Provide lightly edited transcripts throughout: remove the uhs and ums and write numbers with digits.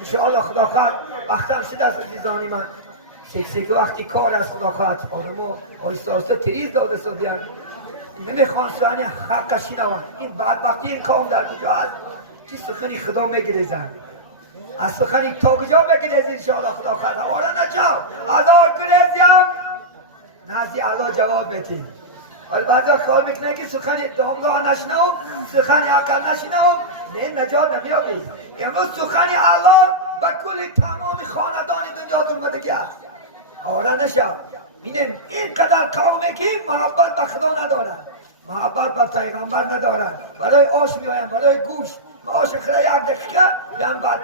انشاءالله خدا خواهد وقتم شده است عزیزانی من سکسک وقتی کار است خدا خواهد آدمو آهسته آهسته تریز داده سودیان نمیخوان سوانی حقشی نوان این بعد وقتی این قوم در کجا هست که سخنی خدا میگریزن از سخنی تا کجا بگریز انشاءالله خدا خواهد حوالا نجاو هزار گریزیم نزی الله جواب بتین ولی بعضا کار میکنه که سخنی داملا نشنوم سخنی عقل نشنوم نه نجات نمیابی امروز سخنی الله و کل تمام خاندان دنیا درمدگی است حوالا نشو اینقدر قومه که محبت به خدا ندارن محبت به پیغمبر ندارن برای آش میایم برای گوش آش خیلی یک دقیقه بیان بعد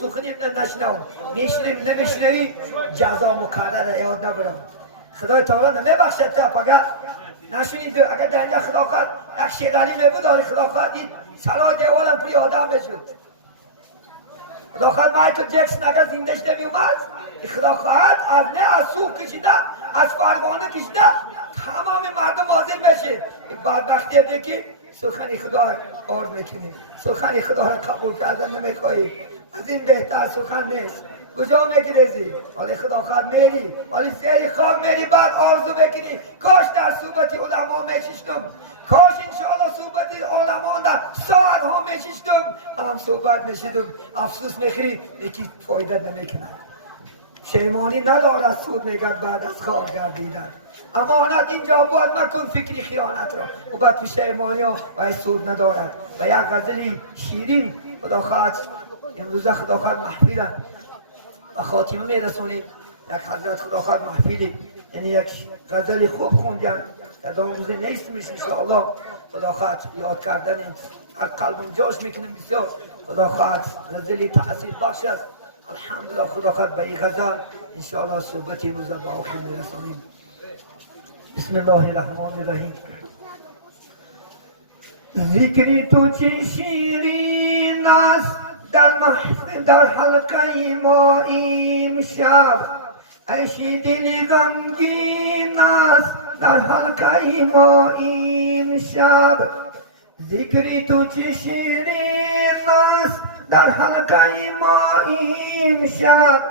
سخنی نشنوم میشنوی نمیشنوی جزا مکرره یاد نبرم خدای تعالی نمیبخشد تا اگر نشونید اگر در اینجا خدا خواهد یک شیدالی میبود آلی خدا خواهد دید سلا دیوالم پوی آدم بشود خدا خواهد مایکل جکسون اگر زندهش نمیومد خدا خواهد از نه از سوق کشیده از فرگانه کشیده تمام مردم حاضر بشه بدبختی ده که سخن خدا آرد میکنیم سخن خدا را قبول کردن نمیخواهیم از این بهتر سخن نیست کجا میگریزی؟ حالی خدا خواهد میری حالی سری خواب میری بعد آرزو بکنی کاش در صحبت علما میششتم کاش انشاءالله صحبت علما در ساعت ها میششتم هم صحبت میشیدم افسوس میخوری یکی فایده نمیکنه شیمانی ندارد سود میگرد بعد از کار گردیدن امانت اینجا بود نکن فکری خیانت را و بعد شیمانی ها و سود ندارد و یک غزلی شیرین خدا خواهد امروز خدا خواهد محفیلن و خاتمه میرسونیم یک حضرت خدا خواهد محفیلی یعنی یک غزلی خوب خوندیم در دام روزه نیست میشه انشاءالله خدا خواهد یاد کردن هر قلب جاش میکنیم بسیار خدا خواهد غزلی تأثیر بخش است الحمدلله خدا خواهد به این غزل انشاءالله صحبتی روزه با آخر میرسونیم بسم الله الرحمن الرحیم ذکری تو چه شیرین است در حلقه ما امشب عیشی دلی غمگین است در حلقه ما امشب ذکری تو چه شیرین است در حلقه ما امشب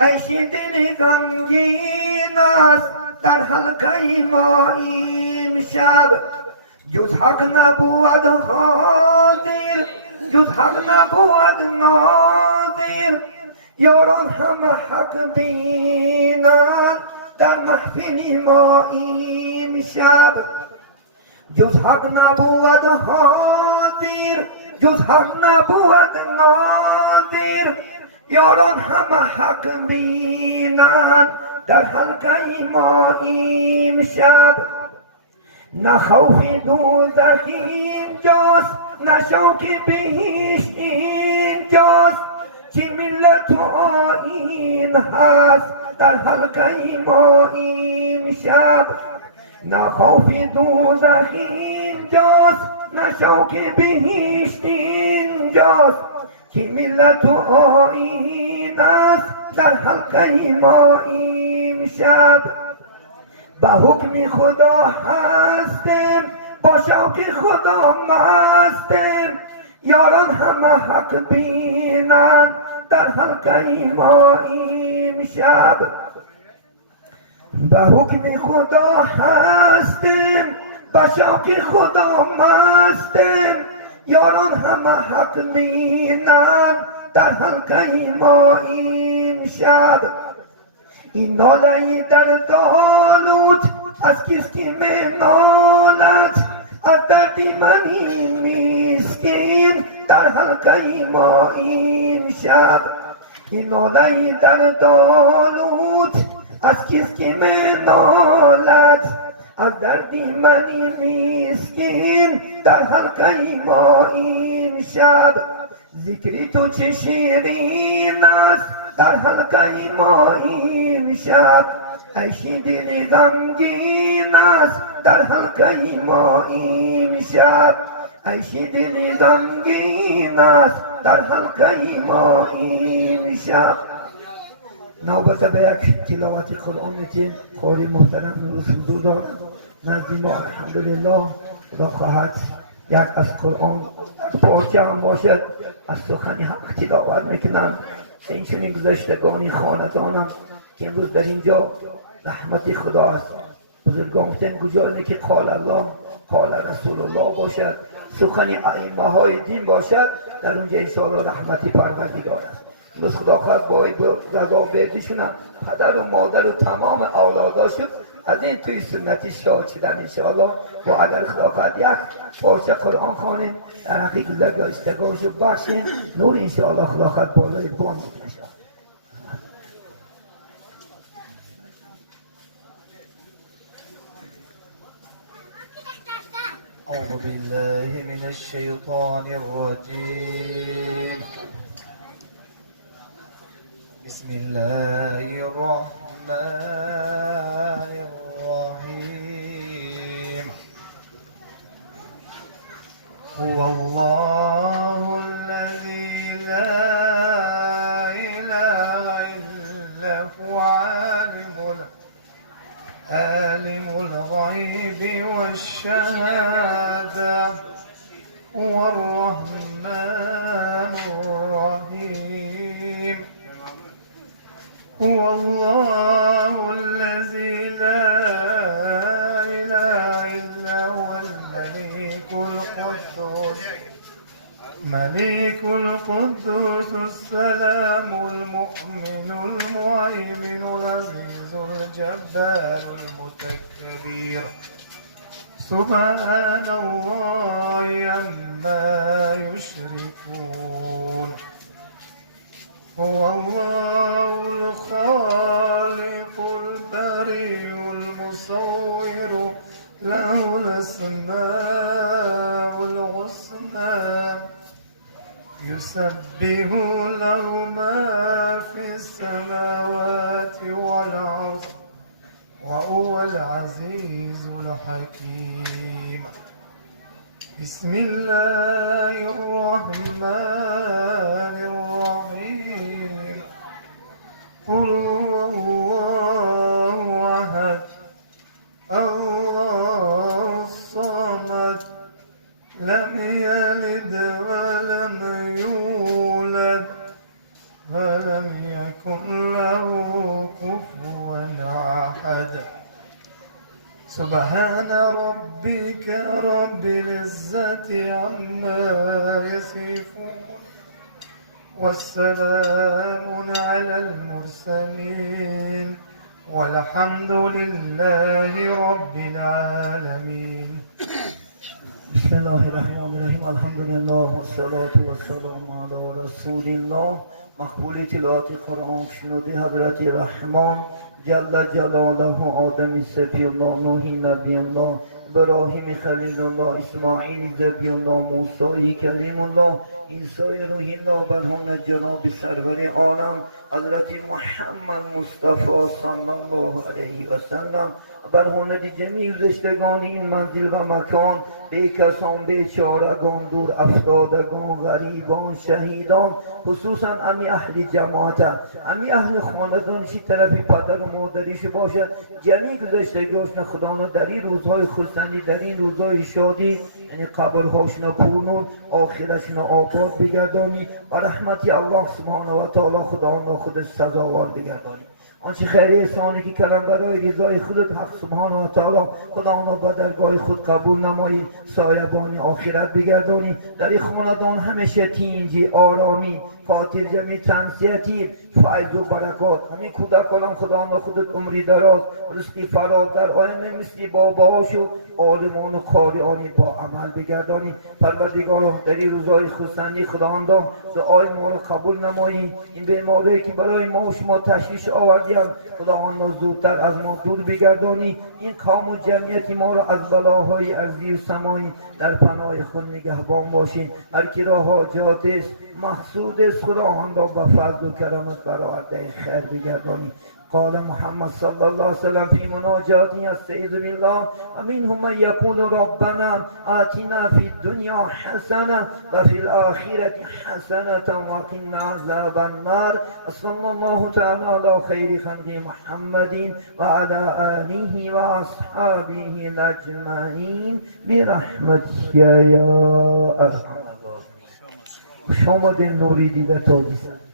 عیشی دلی غمگین است در حلقه ما امشب جز حق نبود حاضر جز حق نبود ناظر یاران همه حق بینند در محفل ما امشب جز حق نبود حاضر جز حق نبود ناظر یاران همه حق بینند در حلقه ما امشب نه خوف دوزخ اینجاست نه شوق بهشت اینجاست چه ملت و آیین هست در حلقه ما امشب نه خوف دوزخ اینجاست نه شوق بهشت اینجاست که ملت و آیین است در حلقه ما امشب به حکم خدا هستم با شوق خدا مستم یاران همه حق بینند در حلقه ما امشب به حکم خدا هستم با شوق خدا مستم یاران همه حق بینند در حلقه ما امشب این ناله در دالوت از کس که می نالد از درد منی مسکین در حلقه ما امشب این ناله در دالوت از کس که می نالد از درد منی مسکین در حلقه ما امشب ذکری تو چه شیرین است در حلقه ما امشب عیشی دلی غمگین است در حلقه ما امشب عیشی دلی غمگین است در حلقه ما امشب نوبت به یک تلاوت قرآن میتیم خواهی محترم روز حضور دارم نزدی ما الحمدلله خدا خواهد یک از قرآن از پارچه هم باشد از سخنی حق تلاوت میکنند این چنین گذشتگانی خاندانم که امروز در اینجا رحمت خدا است. بزرگان گفتن کجا که قال الله قال رسول الله باشد، سخنی ائمه های دین باشد، در اونجا انشاءالله رحمتی پروردگار است. امروز خدا خواهد با رضا بردشونم پدر و مادر و تمام اولاداشون از این توی سنتی شاد شدن انشاءالله. با عدل خدا خواهد یک پارچه قرآن خوانیم در حقیق گذشتگانشو بخشیم، نور انشاءالله خدا خواهد بالای بان بکشد. أعوذ بالله من الشيطان الرجيم. بسم الله الرحمن الرحيم. هو الله الذي لا إله إلا هو عالم الغيب والشهادة، هو الرحمن الرحيم. هو الله الذي لا إله إلا هو الملك القدوس السلام المؤمن المهيمن العزيز الجبار المتكبر، سبحان الله عما يشركون. هو الله الخالق البريء المصور، له الأسماء الحسنى، يسبح له ما في السماوات والأرض، وهو العزيز الحكيم. بسم الله الرحمن الرحيم. قل هو الله أحد الله الصمد، لم يلد ولم يولد ولم يكن له كفوا أحد. سبحان ربك رب العزة عما يصفون، والسلام على المرسلين، والحمد لله رب العالمين. بسم الله الرحمن الرحیم. الحمد لله والصلاة والسلام على رسول الله. مقبول تلاوت قرآن شنوده حضرت رحمان جل جلاله، آدم صفی الله، نوحی نبی الله، ابراهیم خلیل الله، اسماعیل ذبی الله، موسی کلیم الله، عیسی روح الله، برهان جناب سرور عالم حضرت محمد مصطفی صلی الله علیه و سلم، برهان جمیع گذشتگان این منزل و مکان، به کسان بیچارگان، دور افتادگان، غریبان، شهیدان، خصوصا امی اهل جماعت، امی اهل خاندانشی طرفی پدر و مادریش باشه، جمیع گذشتگانشون خداوند در این روزهای خرسندی، در این روزهای شادی، یعنی قبرهاشون پر نور، آخرتشون آباد بگردانی و رحمتی الله سبحانه و تعالی خداوند خودش سزاوار بگردانی. آنچه خیر احسانی که کردم برای رضای خودت حق سبحانه و تعالی خداوند با درگاه خود قبول نمایی، سایبانی آخرت بگردانی. در این خاندان همیشه تینجی، آرامی، خاطر جمعی، تنسیتی، فیض و برکات، همین کودکان خداوند خودت عمری دراز، رزقی فراز در آینده مثل باباهاش و عالمان و قاریانی با عمل بگردانی. پروردگارا در این روزهای خرسندی خداوند دعای ما رو قبول نمایی. این بیماری که برای ما و شما تشویش آوردیم خداوند زودتر از ما دور بگردانی. این قوم و جمعیت ما رو از بلاهای ارضی و سمایی در پناه خود نگهبان باشین. هر کی را حاجات است مقصود است خداوند با فضل و کرمت برآورده خیر بگردانی. قال محمد صلى الله عليه وسلم في مناجاته استعيذ بالله ومنهم من يقول ربنا آتنا في الدنيا حسنة وفي الآخرة حسنة وقنا عذاب النار. صلى الله تعالى على خير خلق محمد وعلى آله وأصحابه أجمعين برحمتك يا أرحم الراحمين. شما دین نوری دیده تازه